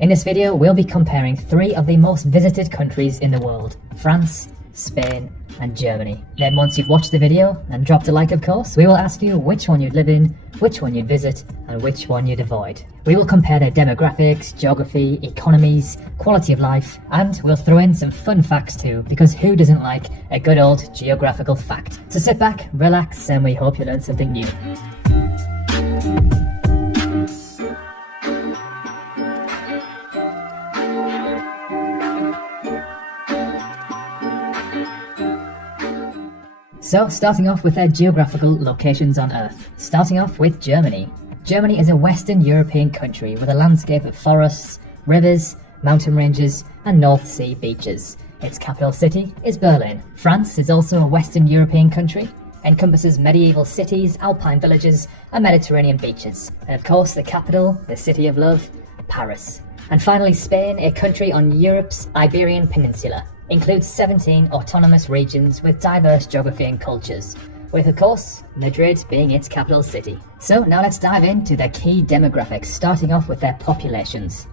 In this video, we'll be comparing 3 of the most visited countries in the world: France, Spain, and Germany. Then once you've watched the video and dropped a like, of course, we will ask you which one you'd live in, which one you'd visit, and which one you'd avoid. We will compare their demographics, geography, economies, quality of life, and we'll throw in some fun facts too, because who doesn't like a good old geographical fact? So sit back, relax, and we hope you learned something new. So, starting off with their geographical locations on Earth. Starting off with Germany. Germany is a Western European country with a landscape of forests, rivers, mountain ranges, and North Sea beaches. Its capital city is Berlin. France is also a Western European country, encompasses medieval cities, alpine villages, and Mediterranean beaches. And of course, the capital, the city of love, Paris. And finally, Spain, a country on Europe's Iberian Peninsula. Includes 17 autonomous regions with diverse geography and cultures, with of course Madrid being its capital city. So now let's dive into their key demographics, starting off with their populations.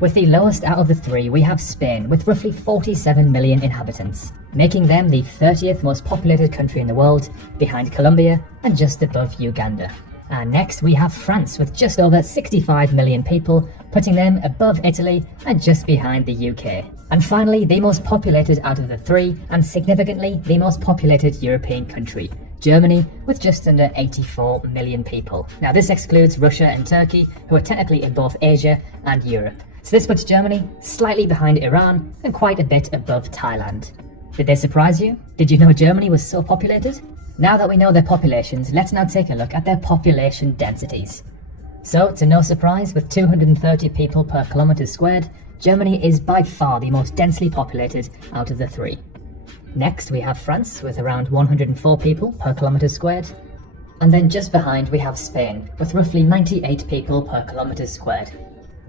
With the lowest out of the 3, we have Spain with roughly 47 million inhabitants, making them the 30th most populated country in the world, behind Colombia and just above Uganda. And next we have France with just over 65 million people, putting them above Italy and just behind the UK. And finally, the most populated out of the 3, and significantly the most populated European country, Germany, with just under 84 million people. Now this excludes Russia and Turkey, who are technically in both Asia and Europe. So this puts Germany slightly behind Iran and quite a bit above Thailand. Did they surprise you? Did you know Germany was so populated? Now that we know their populations, let's now take a look at their population densities. So, to no surprise, with 230 people per kilometre squared, Germany is by far the most densely populated out of the 3. Next we have France with around 104 people per kilometre squared. And then just behind we have Spain with roughly 98 people per kilometre squared.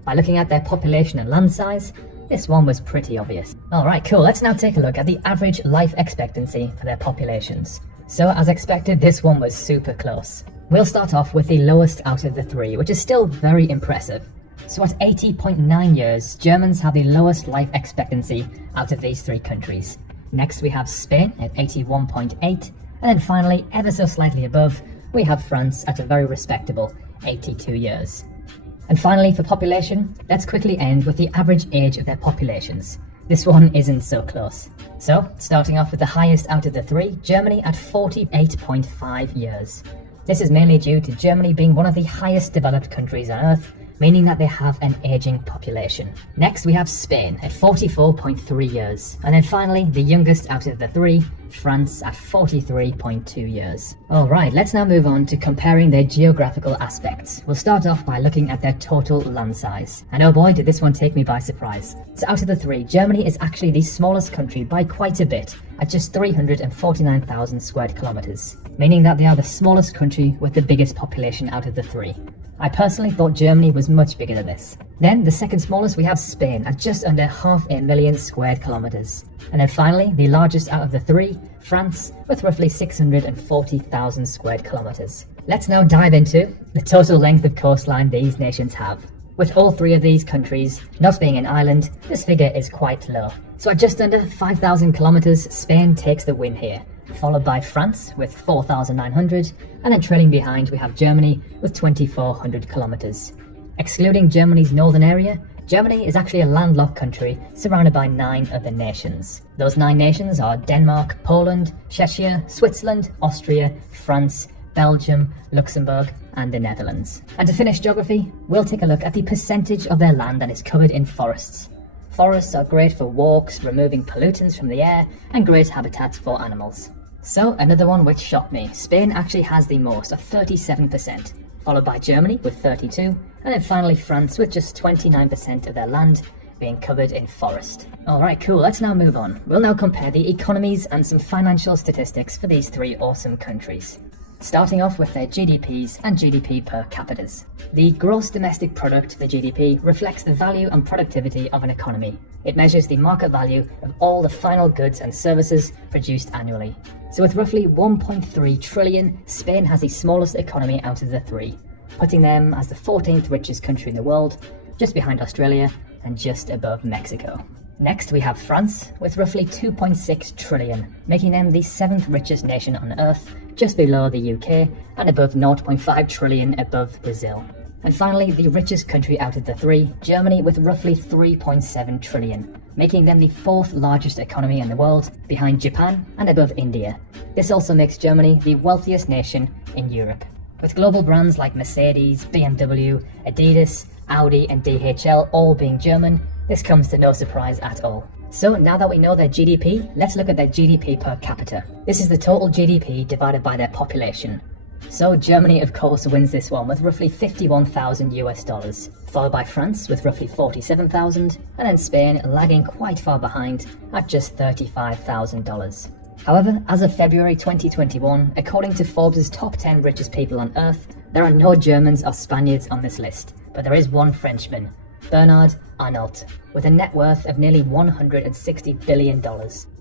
By looking at their population and land size, this one was pretty obvious. Alright, cool, let's now take a look at the average life expectancy for their populations. So as expected, this one was super close. We'll start off with the lowest out of the 3, which is still very impressive. So at 80.9 years, Germans have the lowest life expectancy out of these 3 countries. Next we have Spain at 81.8, and then finally, ever so slightly above, we have France at a very respectable 82 years. And finally, for population, let's quickly end with the average age of their populations. This one isn't so close. So, starting off with the highest out of the 3, Germany at 48.5 years. This is mainly due to Germany being one of the highest developed countries on Earth, meaning that they have an aging population. Next we have Spain at 44.3 years. And then finally, the youngest out of the 3, France at 43.2 years. Alright, let's now move on to comparing their geographical aspects. We'll start off by looking at their total land size. And oh boy, did this one take me by surprise. So out of the 3, Germany is actually the smallest country by quite a bit, at just 349,000 squared kilometers, meaning that they are the smallest country with the biggest population out of the 3. I personally thought Germany was much bigger than this. Then, the second smallest, we have Spain at just under 500,000 squared kilometers. And then finally, the largest out of the 3, France, with roughly 640,000 squared kilometers. Let's now dive into the total length of coastline these nations have. With all 3 of these countries not being an island, this figure is quite low. So at just under 5,000 kilometers, Spain takes the win here, followed by France with 4,900, and then trailing behind we have Germany with 2,400 kilometers. Excluding Germany's northern area, Germany is actually a landlocked country surrounded by 9 other nations. Those 9 nations are Denmark, Poland, Czechia, Switzerland, Austria, France, Belgium, Luxembourg, and the Netherlands. And to finish geography, we'll take a look at the percentage of their land that is covered in forests. Forests are great for walks, removing pollutants from the air, and great habitats for animals. So another one which shocked me, Spain actually has the most at 37%, followed by Germany with 32, and then finally France with just 29% of their land being covered in forest. Alright, cool, let's now move on. We'll now compare the economies and some financial statistics for these 3 awesome countries. Starting off with their GDPs and GDP per capitas. The gross domestic product, the GDP, reflects the value and productivity of an economy. It measures the market value of all the final goods and services produced annually. So with roughly 1.3 trillion, Spain has the smallest economy out of the 3, putting them as the 14th richest country in the world, just behind Australia, and just above Mexico. Next, we have France, with roughly 2.6 trillion, making them the 7th richest nation on Earth, just below the UK, and above 0.5 trillion above Brazil. And finally, the richest country out of the three, Germany, with roughly 3.7 trillion, making them the 4th largest economy in the world, behind Japan and above India. This also makes Germany the wealthiest nation in Europe. With global brands like Mercedes, BMW, Adidas, Audi and DHL all being German, this comes to no surprise at all. So now that we know their GDP, let's look at their GDP per capita. This is the total GDP divided by their population. So Germany of course wins this one with roughly 51,000 US dollars, followed by France with roughly 47,000, and then Spain lagging quite far behind at just $35,000. However, as of February 2021, according to Forbes' top 10 richest people on Earth, there are no Germans or Spaniards on this list, but there is one Frenchman, Bernard Arnault, with a net worth of nearly $160 billion.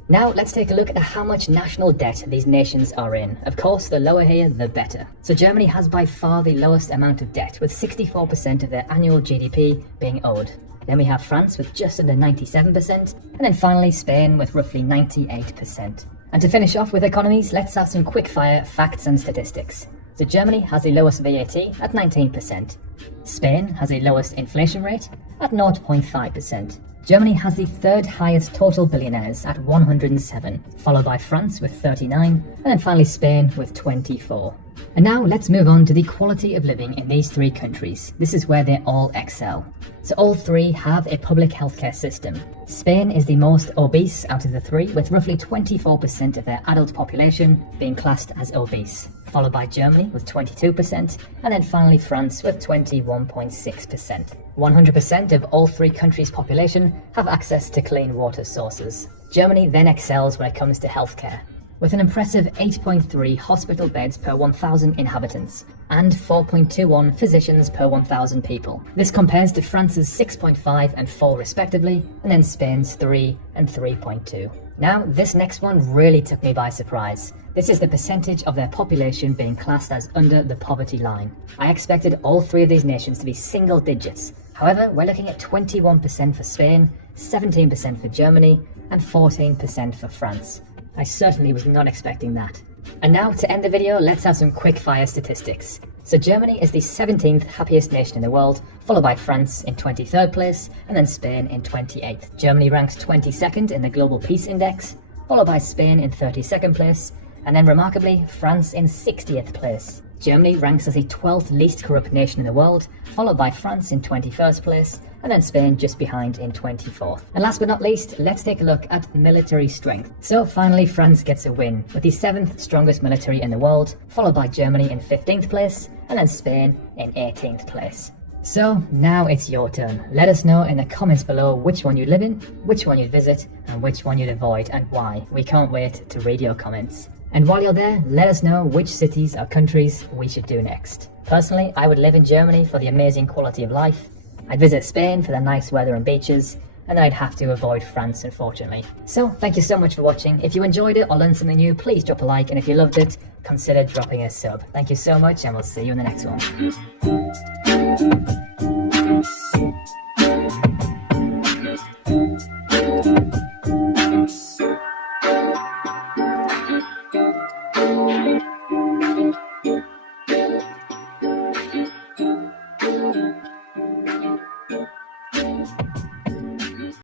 Now let's take a look at how much national debt these nations are in. Of course, the lower here, the better. So Germany has by far the lowest amount of debt, with 64% of their annual GDP being owed. Then we have France with just under 97%, and then finally Spain with roughly 98%. And to finish off with economies, let's have some quick-fire facts and statistics. So Germany has the lowest VAT at 19%. Spain has the lowest inflation rate at 0.5%. Germany has the 3rd highest total billionaires at 107, followed by France with 39, and then finally Spain with 24. And now let's move on to the quality of living in these three countries. This is where they all excel. So all three have a public healthcare system. Spain is the most obese out of the three, with roughly 24% of their adult population being classed as obese, followed by Germany with 22%, and then finally France with 21.6%. 100% of all three countries' population have access to clean water sources. Germany then excels when it comes to healthcare, with an impressive 8.3 hospital beds per 1,000 inhabitants, and 4.21 physicians per 1,000 people. This compares to France's 6.5 and 4 respectively, and then Spain's 3 and 3.2. Now, this next one really took me by surprise. This is the percentage of their population being classed as under the poverty line. I expected all three of these nations to be single digits. However, we're looking at 21% for Spain, 17% for Germany, and 14% for France. I certainly was not expecting that. And now to end the video, let's have some quick fire statistics. So Germany is the 17th happiest nation in the world, followed by France in 23rd place, and then Spain in 28th. Germany ranks 22nd in the Global Peace Index, followed by Spain in 32nd place, and then remarkably, France in 60th place. Germany ranks as the 12th least corrupt nation in the world, followed by France in 21st place, and then Spain just behind in 24th. And last but not least, let's take a look at military strength. So finally, France gets a win, with the 7th strongest military in the world, followed by Germany in 15th place, and then Spain in 18th place. So now it's your turn. Let us know in the comments below which one you live in, which one you'd visit, and which one you'd avoid, and why. We can't wait to read your comments. And while you're there, let us know which cities or countries we should do next. Personally, I would live in Germany for the amazing quality of life. I'd visit Spain for the nice weather and beaches, and I'd have to avoid France, unfortunately. So thank you so much for watching. If you enjoyed it or learned something new, please drop a like, and if you loved it, consider dropping a sub. Thank you so much, and we'll see you in the next one.